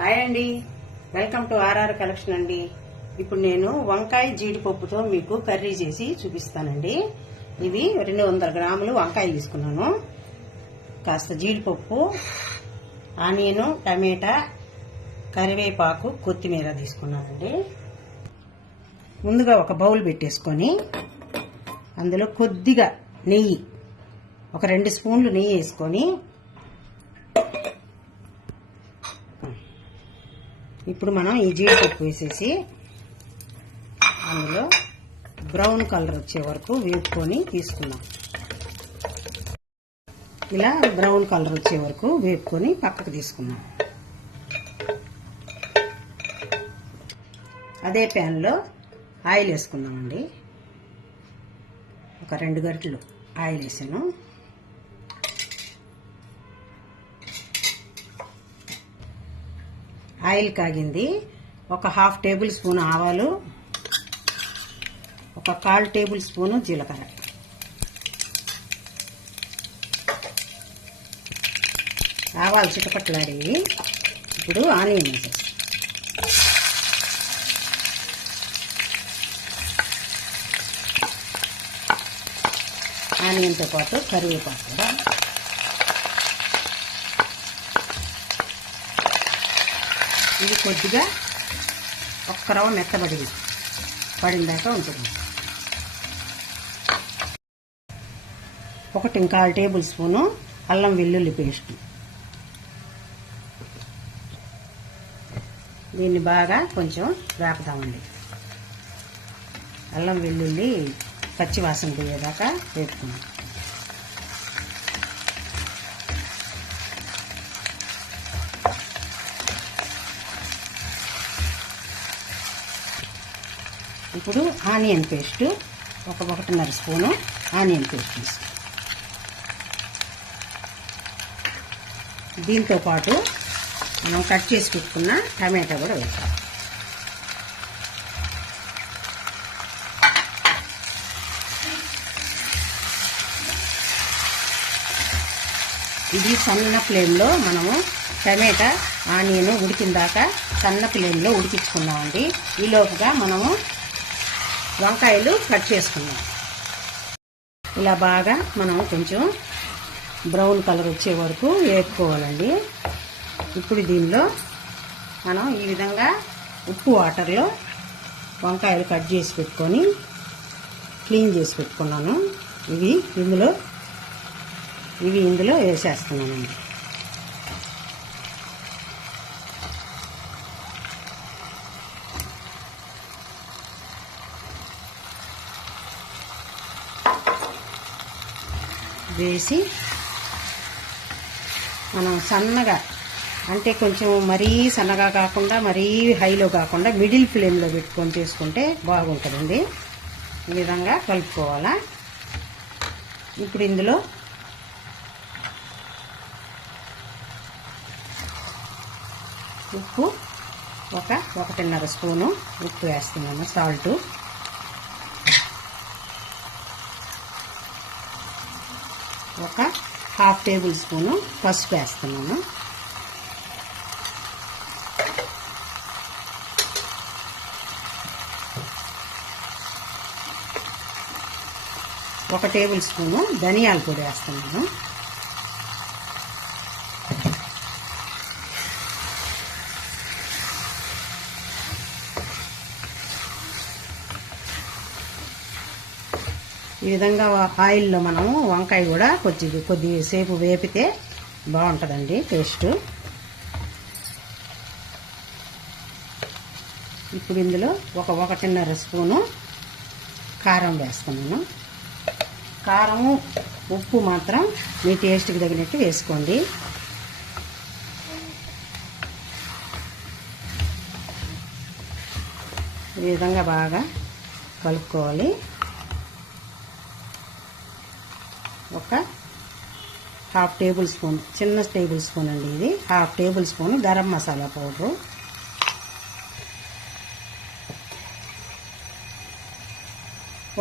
Hi అండి, welcome to RR collection అండి. ఇప్పుడు నేను వంకాయ జీడిపప్పుతో మీకు కర్రీ చేసి చూపిస్తానండి. ఇవి 200 గ్రాములు వంకాయ తీసుకున్నాను. కాస్త జీడిపప్పు, ఆనియన్, టమాటా, కరివేపాకు, కొత్తిమీర తీసుకున్నానండి. ముందుగా ఒక బౌల్ పెట్టేసుకొని అందులో కొద్దిగా నెయ్యి, ఒక 2 స్పూన్లు నెయ్యి వేసుకొని ఇప్పుడు మనం ఈ జీడిపప్పు వేసేసి అందులో బ్రౌన్ కలర్ వచ్చే వరకు వేపుకొని తీసుకున్నాం. ఇలా బ్రౌన్ కలర్ వచ్చే వరకు వేపుకొని పక్కకు తీసుకున్నాం. అదే ప్యాన్లో ఆయిల్ వేసుకున్నామండి. ఒక 2 గరిటెలు ఆయిల్ వేసాను. ఆయిల్ కాగింది. ఒక 1/2 టేబుల్ స్పూన్ ఆవాలు, ఒక 1/4 టేబుల్ స్పూన్ జీలకర్ర, ఆవాలు చిటపట్లాడేవి. ఇప్పుడు ఆనియన్ వేసేసి ఆనియన్తో పాటు కరివేపాకు కూడా. ఇది కొద్దిగా ఒక్క రవ్వ పడిందాకా ఉంటుంది. 1/4 టేబుల్ స్పూను అల్లం వెల్లుల్లి పేస్ట్. దీన్ని బాగా కొంచెం వేపుదామండి. అల్లం వెల్లుల్లి పచ్చి వాసన పోయేదాకా వేపుకుందాం. ఇప్పుడు ఆనియన్ పేస్ట్, ఒక 1.5 స్పూను ఆనియన్ పేస్ట్ వేస్తాం. దీంతో పాటు మనం కట్ చేసి పెట్టుకున్న టమాటా కూడా వేస్తాం. ఇది సన్న ఫ్లేమ్లో మనము టమాటా ఆనియన్ ఉడికిన దాకా సన్న ఫ్లేమ్లో ఉడికించుకున్నామండి. ఈలోపుగా మనము వంకాయలు కట్ చేసుకున్నాం. ఇలా బాగా మనం కొంచెం బ్రౌన్ కలర్ వచ్చే వరకు వేపుకోవాలండి. ఇప్పుడు దీనిలో మనం ఈ విధంగా ఉప్పు వాటర్లో వంకాయలు కట్ చేసి పెట్టుకొని క్లీన్ చేసి పెట్టుకున్నాను. ఇవి ఇందులో వేసేస్తున్నానండి. వేసి మనం సన్నగా, అంటే కొంచెం మరీ సన్నగా కాకుండా మరీ హైలో కాకుండా మిడిల్ ఫ్లేమ్లో పెట్టుకొని చేసుకుంటే బాగుంటుందండి. ఈ విధంగా కలుపుకోవాలా. ఇప్పుడు ఇందులో ఉప్పు, ఒక 1.5 స్పూను ఉప్పు వేస్తున్నాను, సాల్ట్. ఒక 1/2 టేబుల్ స్పూను పసుపు వేస్తున్నాను. ఒక టేబుల్ స్పూను ధనియాల పొడి వేస్తున్నాను. ఈ విధంగా ఆయిల్లో మనము వంకాయ కూడా కొద్దిసేపు వేపితే బాగుంటుందండి టేస్ట్. ఇప్పుడు ఇందులో ఒక 1.5 స్పూను కారం వేస్తున్నాను. కారము ఉప్పు మాత్రం మీ టేస్ట్కి తగినట్టు వేసుకోండి. ఈ విధంగా బాగా కలుపుకోవాలి. ఒక 1/2 టేబుల్ స్పూన్, చిన్న టేబుల్ స్పూన్ అండి ఇది, 1/2 table spoon garam masala powder,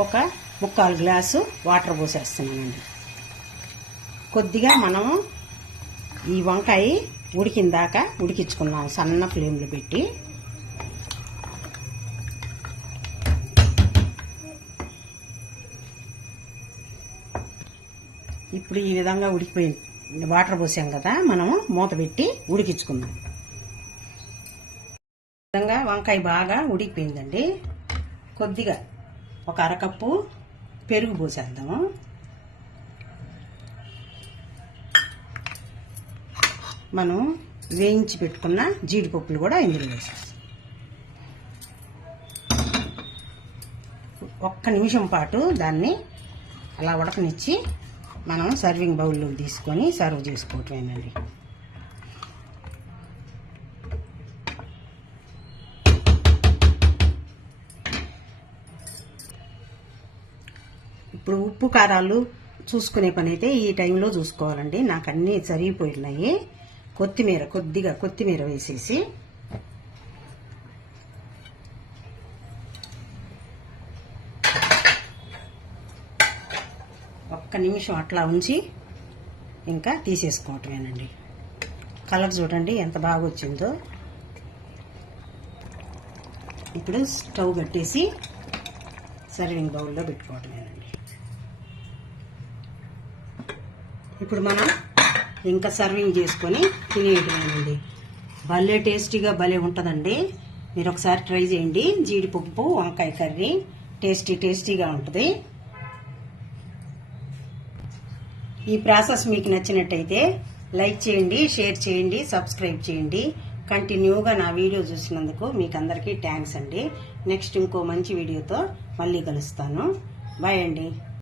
ఒక 1/4 గ్లాసు వాటర్ పోసేస్తున్నానండి. కొద్దిగా మనం ఈ వంకాయ ఉడికిందాక ఉడికించుకున్నాం సన్న ఫ్లేమ్లో పెట్టి. ఇప్పుడు ఈ విధంగా ఉడికిపోయింది. వాటర్ పోసాం కదా, మనం మూత పెట్టి ఉడికించుకుందాం. ఈ విధంగా వంకాయ బాగా ఉడికిపోయిందండి. కొద్దిగా ఒక అరకప్పు పెరుగు పోసేద్దాము. మనం వేయించి పెట్టుకున్న జీడిపప్పులు కూడా ఇందులో వేసేస్తాం. ఒక్క నిమిషం పాటు దాన్ని అలా ఉడకనిచ్చి మనం సర్వింగ్ బౌల్లో తీసుకొని సర్వ్ చేసుకోవటమేనండి. ఇప్పుడు ఉప్పు కారాలు చూసుకునే పని అయితే ఈ టైంలో చూసుకోవాలండి. నాకు అన్నీ సరిగిపోయినాయి. కొద్దిగా కొత్తిమీర వేసేసి ఒక్క నిమిషం అట్లా ఉంచి ఇంకా తీసేసుకోవటమేనండి. కలర్ చూడండి ఎంత బాగా వచ్చిందో. ఇప్పుడు స్టవ్ కట్టేసి సర్వింగ్ బౌల్లో పెట్టుకోవటమేనండి. ఇప్పుడు మనం ఇంకా సర్వింగ్ చేసుకొని తినేయటమేనండి. భలే టేస్టీగా భలే ఉంటుందండి. మీరు ఒకసారి ట్రై చేయండి. జీడిపప్పు వంకాయ కర్రీ టేస్టీగా ఉంటుంది. ఈ ప్రాసెస్ మీకు నచ్చినట్టయితే లైక్ చేయండి, షేర్ చేయండి, సబ్స్క్రైబ్ చేయండి. కంటిన్యూగా నా వీడియో చూసినందుకు మీకు అందరికీ థ్యాంక్స్ అండి. నెక్స్ట్ ఇంకో మంచి వీడియోతో మళ్ళీ కలుస్తాను. బాయ్ అండి.